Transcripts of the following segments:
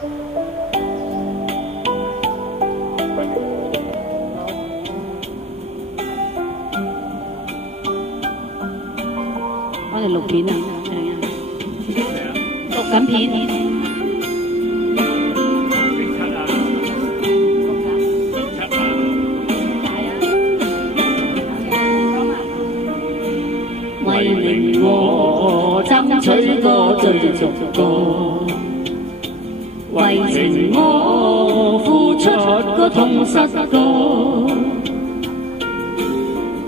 我哋錄片啊，錄緊片。為令我爭取過追逐過，為情我付出過痛失過，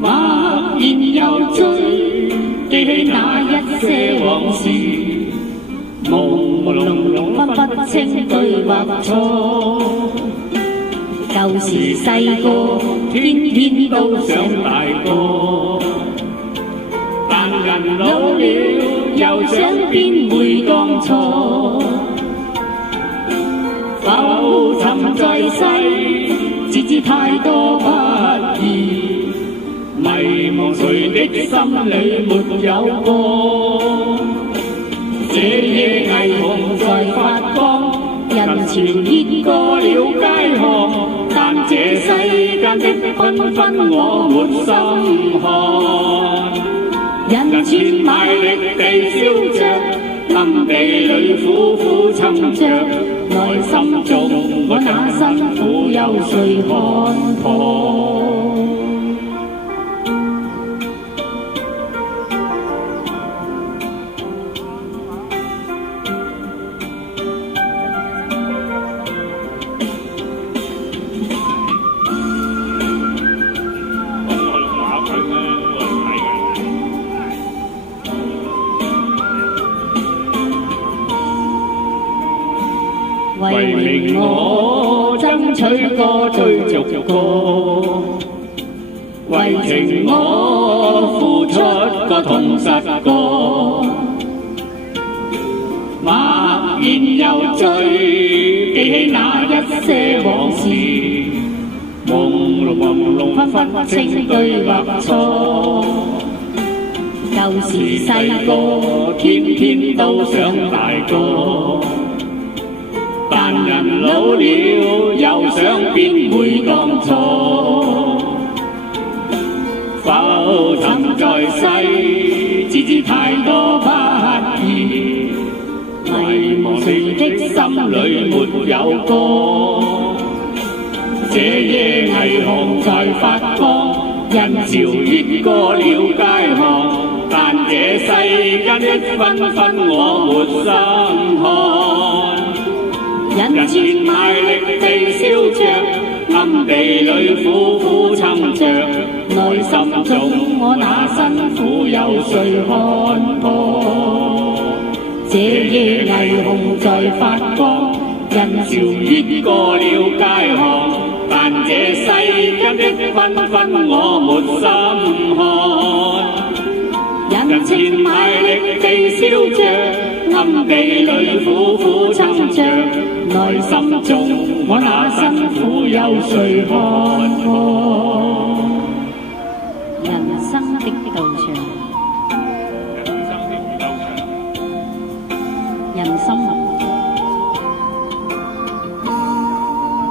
默然又追，記起那一些往事，朦朦朧朧分不清對或錯。舊時細個，天天都想大個，但人老了，又想變回當初。浮沉在世，只知太多不易，迷茫誰的心裏沒有過。這夜霓虹在發光，人潮熱過了街巷，但這世間的繽紛我沒心看。人全賣力地燒着，暗地裏苦苦尋着，內心中我那辛苦有誰看破？為令我爭取過追逐過，為情我付出過痛失過，默然又追，記起那一些往事，朦朧分不清對或錯。舊時細個，天天都想大個，但人老了，又想變回當初。浮沉在世，只知太多不易，迷茫誰的心裏沒有過。這夜霓虹在發光，人潮越過了街巷，但這世間的繽紛我沒心看。人全賣力地燒着，暗地裏苦苦尋着，內心中我那辛苦有誰看破？這夜霓虹在發光，人潮越過了街巷，但這世間的繽紛我沒心看。人全賣力地燒着，暗地裏苦苦尋着，內心中我那辛苦有誰看破？